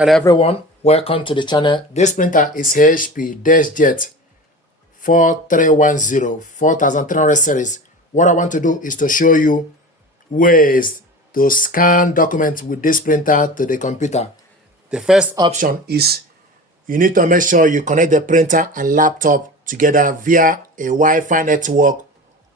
Hello everyone, welcome to the channel. This printer is HP Deskjet 4310 4300 series. What I want to do is to show you ways to scan documents with this printer to the computer. The first option is you need to make sure you connect the printer and laptop together via a Wi-Fi network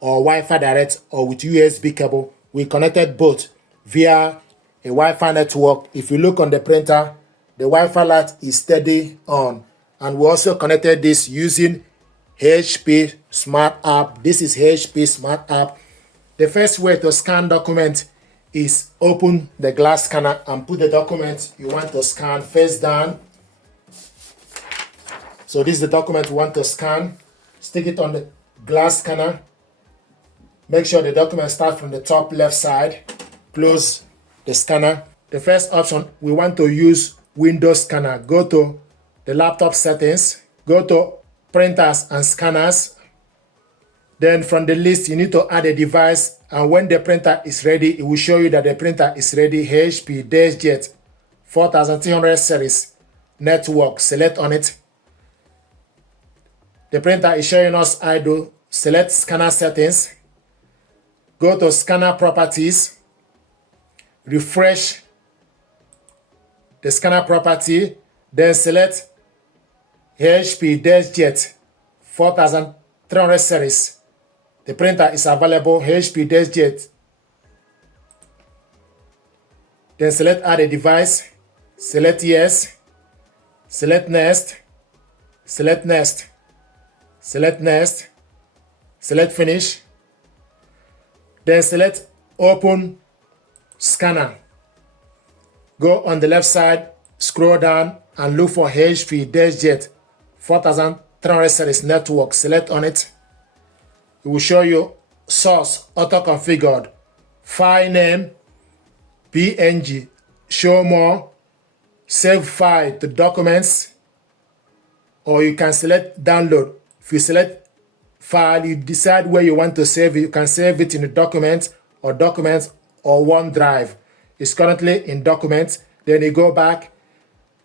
or Wi-Fi direct or with USB cable. We connected both via a Wi-Fi network. If you look on the printer, the Wi-Fi light is steady on, and we also connected this using HP Smart App. This is HP Smart App. The first way to scan document is open the glass scanner and put the document you want to scan face down. So this is the document you want to scan. Stick it on the glass scanner. Make sure the document starts from the top left side. Close the scanner. The first option, we want to use Windows Scanner. Go to the laptop settings. Go to printers and scanners. Then from the list, you need to add a device. And when the printer is ready, it will show you that the printer is ready. HP Deskjet 4300 series network. Select on it. The printer is showing us idle. Select scanner settings. Go to scanner properties. Refresh the scanner property. Then select HP Deskjet 4300 series. The printer is available. HP Deskjet. Then select add a device. Select yes. Select next. Select next. Select next. Select finish. Then select open scanner. Go on the left side, scroll down and look for HP Deskjet 4300 series network. Select on it. It will show you source auto configured, file name PNG, show more, save file to documents, or you can select download. If you select file, you decide where you want to save it. You can save it in the documents or OneDrive. It's currently in documents. Then you go back,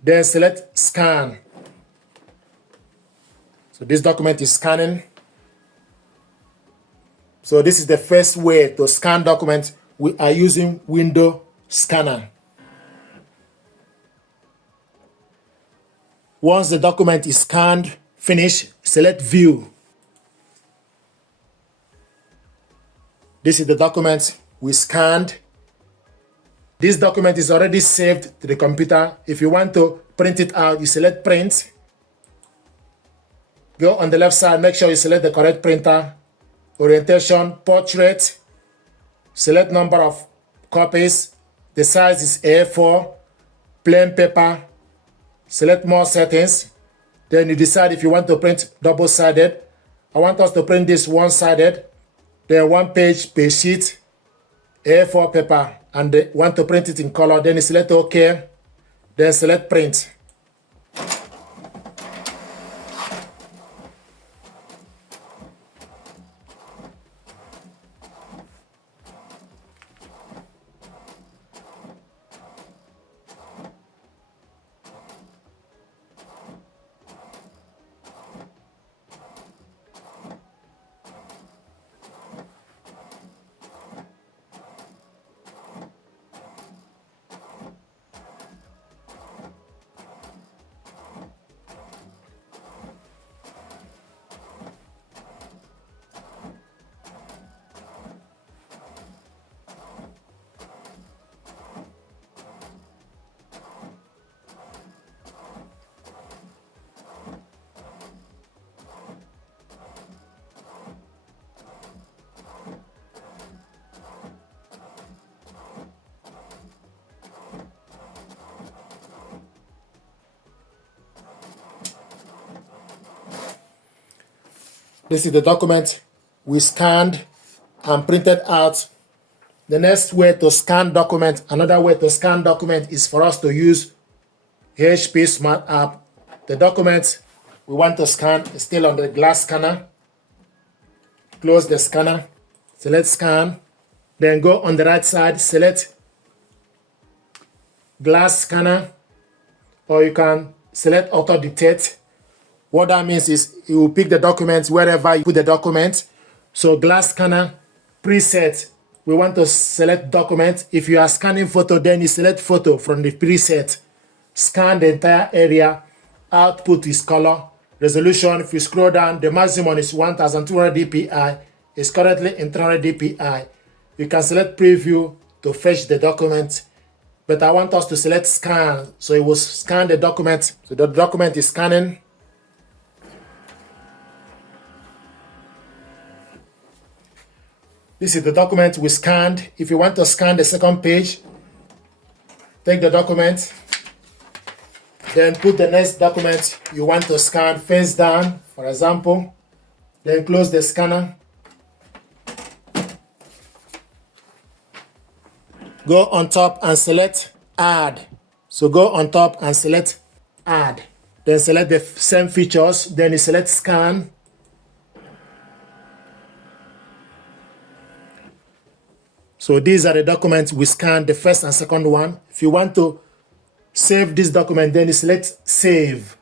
then select scan. So this document is scanning. So this is the first way to scan documents. We are using Windows Scanner. Once the document is scanned, finished, select view. This is the document we scanned. This document is already saved to the computer. If you want to print it out, you select print. Go on the left side, make sure you select the correct printer. Orientation, portrait. Select number of copies. The size is A4. Plain paper. Select more settings. Then you decide if you want to print double-sided. I want us to print this one-sided. Then one page per sheet. A4 paper. And they want to print it in color. Then you select OK. Then select print. This is the document we scanned and printed out. The next way to scan document, another way to scan document is for us to use HP Smart App. The document we want to scan is still on the glass scanner. Close the scanner, select scan, then go on the right side, select glass scanner, or you can select auto dictate. What that means is it will pick the document wherever you put the document. So glass scanner preset, we want to select document. If you are scanning photo, then you select photo from the preset. Scan the entire area. Output is color. Resolution, if you scroll down, the maximum is 1200 dpi. It's currently in 300 dpi. You can select preview to fetch the document, but I want us to select scan, so it will scan the document. So the document is scanning. This is the document we scanned. If you want to scan the second page, take the document, then put the next document you want to scan face down, for example, then close the scanner. Go on top and select add. So go on top and select add. Then select the same features, then you select scan. So these are the documents we scanned, the first and second one. If you want to save this document, then you select save.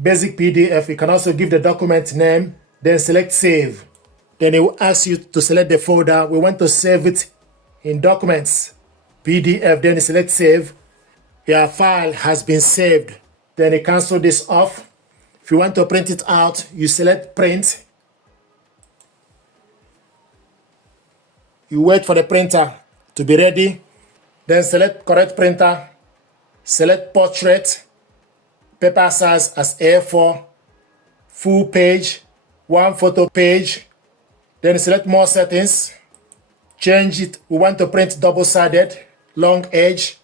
Basic PDF, you can also give the document name, then select save. Then it will ask you to select the folder. We want to save it in documents, PDF, then you select save. Your file has been saved. Then you cancel this off. If you want to print it out, you select print. You wait for the printer to be ready. Then select correct printer. Select portrait. Paper size as A4. Full page. One photo page. Then select more settings. Change it. We want to print double-sided, long edge.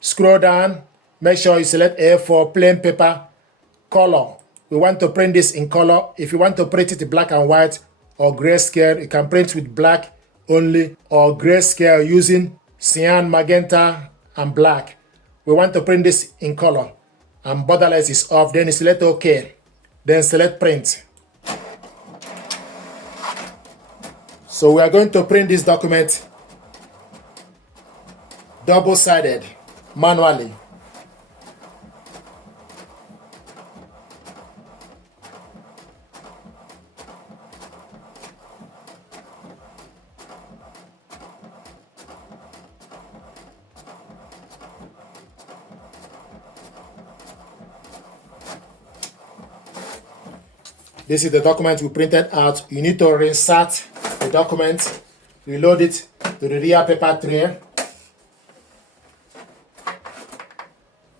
Scroll down. Make sure you select A4, plain paper, color. We want to print this in color. If you want to print it in black and white or grayscale, you can print with black only or grayscale using cyan, magenta, and black. We want to print this in color. And borderless is off. Then you select OK. Then select print. So we are going to print this document double-sided manually. This is the document we printed out. You need to reinsert the document, reload it to the rear paper tray.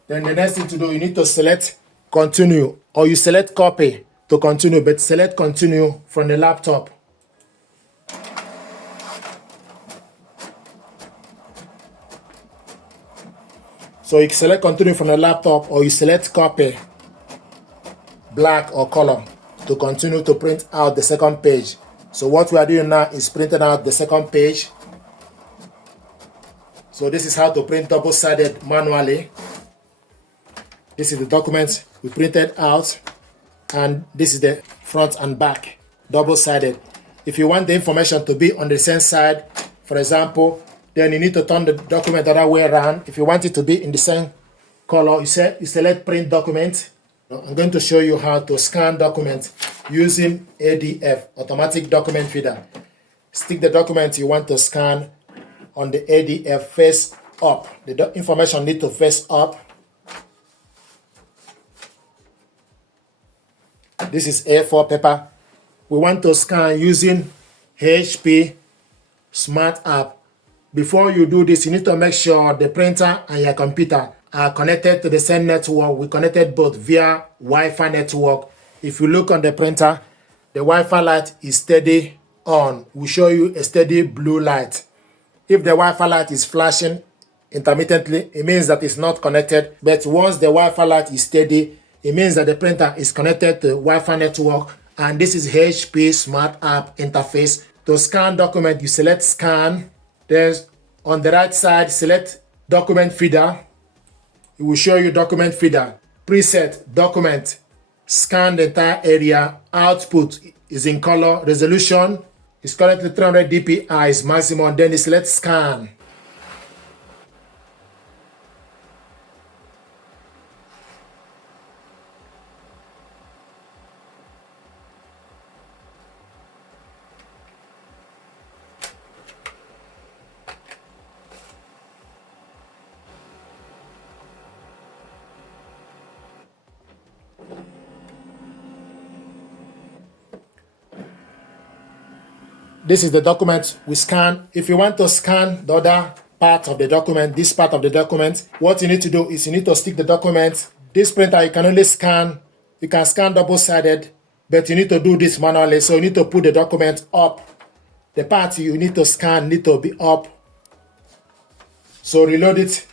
Then the next thing to do, you need to select continue, or you select copy to continue, but select continue from the laptop. So you select continue from the laptop, or you select copy, black or color, to continue to print out the second page. So what we are doing now is printing out the second page. So this is how to print double-sided manually. This is the document we printed out, and this is the front and back, double-sided. If you want the information to be on the same side, for example, then you need to turn the document the other way around. If you want it to be in the same color, you select print document. I'm going to show you how to scan documents using ADF, automatic document feeder. Stick the document you want to scan on the ADF face up. The information needs to face up. This is A4 paper. We want to scan using HP Smart App. Before you do this, you need to make sure the printer and your computer are connected to the same network. We connected both via Wi-Fi network. If you look on the printer, the Wi-Fi light is steady on. We show you a steady blue light. If the Wi-Fi light is flashing intermittently, it means that it's not connected. But once the Wi-Fi light is steady, it means that the printer is connected to Wi-Fi network. And this is HP Smart App interface. To scan document, you select scan. Then on the right side, select document feeder. It will show you document feeder. Preset, document, scan the entire area. Output is in color. Resolution is currently 300 dpi is maximum. Then you select scan. this is the document we scan. If you want to scan the other part of the document, this part of the document, what you need to do is you need to stick the document. This printer, you can only scan, you can scan double-sided, but you need to do this manually. So you need to put the document up. The part you need to scan need to be up. So reload it.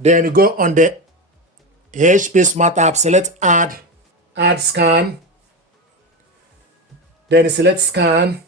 Then you go on the HP Smart App, select add scan. Then you select scan.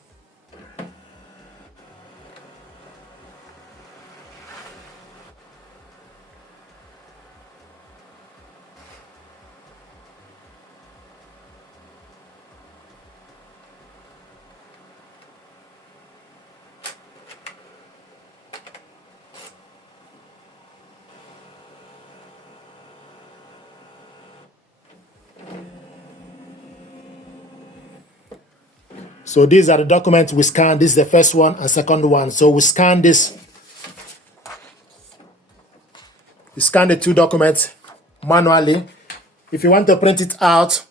So these are the documents we scan. This is the first one and second one. So we scan this. We scan the two documents manually. If you want to print it out,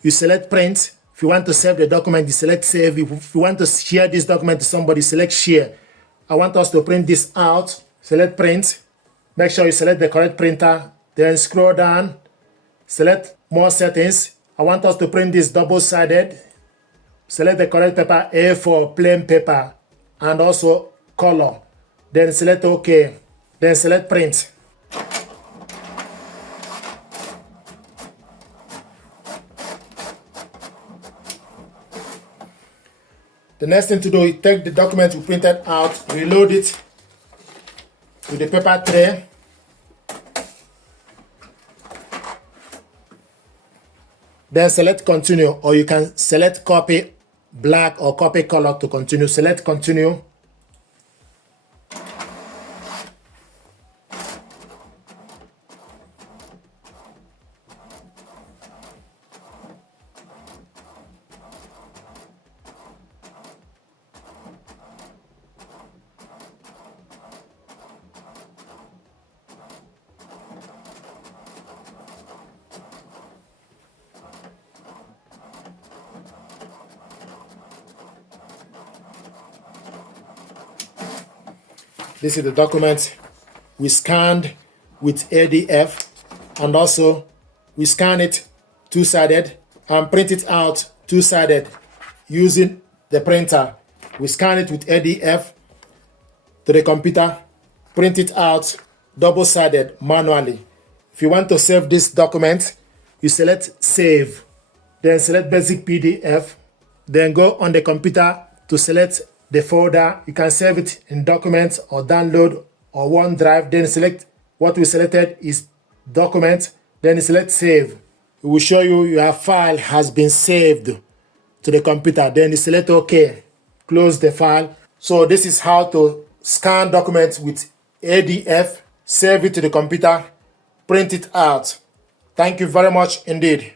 you select print. If you want to save the document, you select save. If you want to share this document to somebody, select share. I want us to print this out. Select print. Make sure you select the correct printer. Then scroll down. Select more settings. I want us to print this double-sided. Select the correct paper, A4 plain paper, and also color. Then select OK. Then select print. The next thing to do is take the document we printed out, reload it to the paper tray. Then select continue, or you can select copy black or copy color to continue. Select continue. This is the document we scanned with ADF, and also we scan it two-sided and print it out two-sided using the printer. We scan it with ADF to the computer, print it out double-sided manually. If you want to save this document, you select save, then select basic PDF, then go on the computer to select the folder. You can save it in documents or download or OneDrive. Then select what we selected is document. Then select save. It will show you your file has been saved to the computer. Then you select OK. Close the file. So this is how to scan documents with ADF, save it to the computer, print it out. Thank you very much indeed.